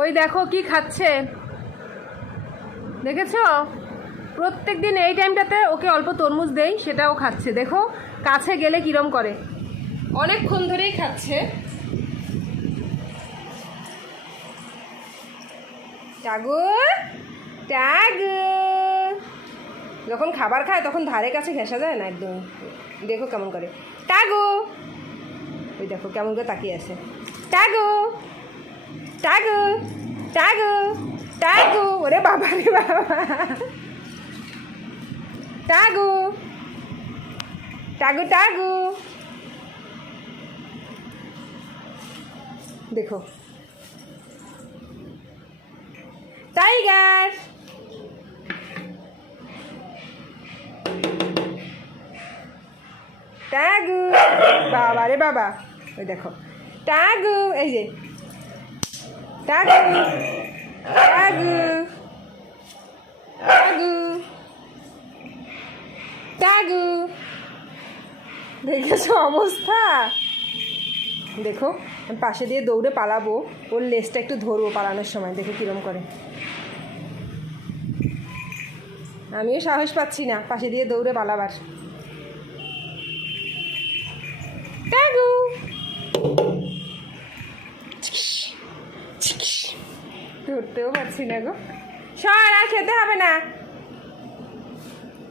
ওই দেখো কি খাচ্ছে, দেখেছো? প্রত্যেক দিন এই টাইমটাতে ওকে অল্প তরমুজ দেই, সেটাও খাচ্ছে। দেখো কাছে গেলে কিরম করে, অনেকক্ষণ ধরেই খাচ্ছে। টাগু টাগু, যখন খাবার খায় তখন ধারে কাছে ঘেঁষা যায় না একদম। দেখো কেমন করে টাগু, ওই দেখো কেমন করে তাকিয়ে আছে। টাগু টাগু টাগু টাগু, ওরে বাবা রে বাবা, টাগু টাগু টাগু, দেখো টাইগার, টাগু, বাবা রে বাবা, ওই দেখো টাগু, এই যে টাগু টাগু টাগু টাগু, দেখেছো অবস্থা? দেখো আমি পাশে দিয়ে দৌড়ে পালাবো, ওর লেজটা একটু ধরবো পালানোর সময়, দেখো কিরম করে। আমিও সাহস পাচ্ছি না পাশে দিয়ে দৌড়ে পালাবার। টাগু, ধরতেও পারছি না গো, সর আর খেতে হবে না।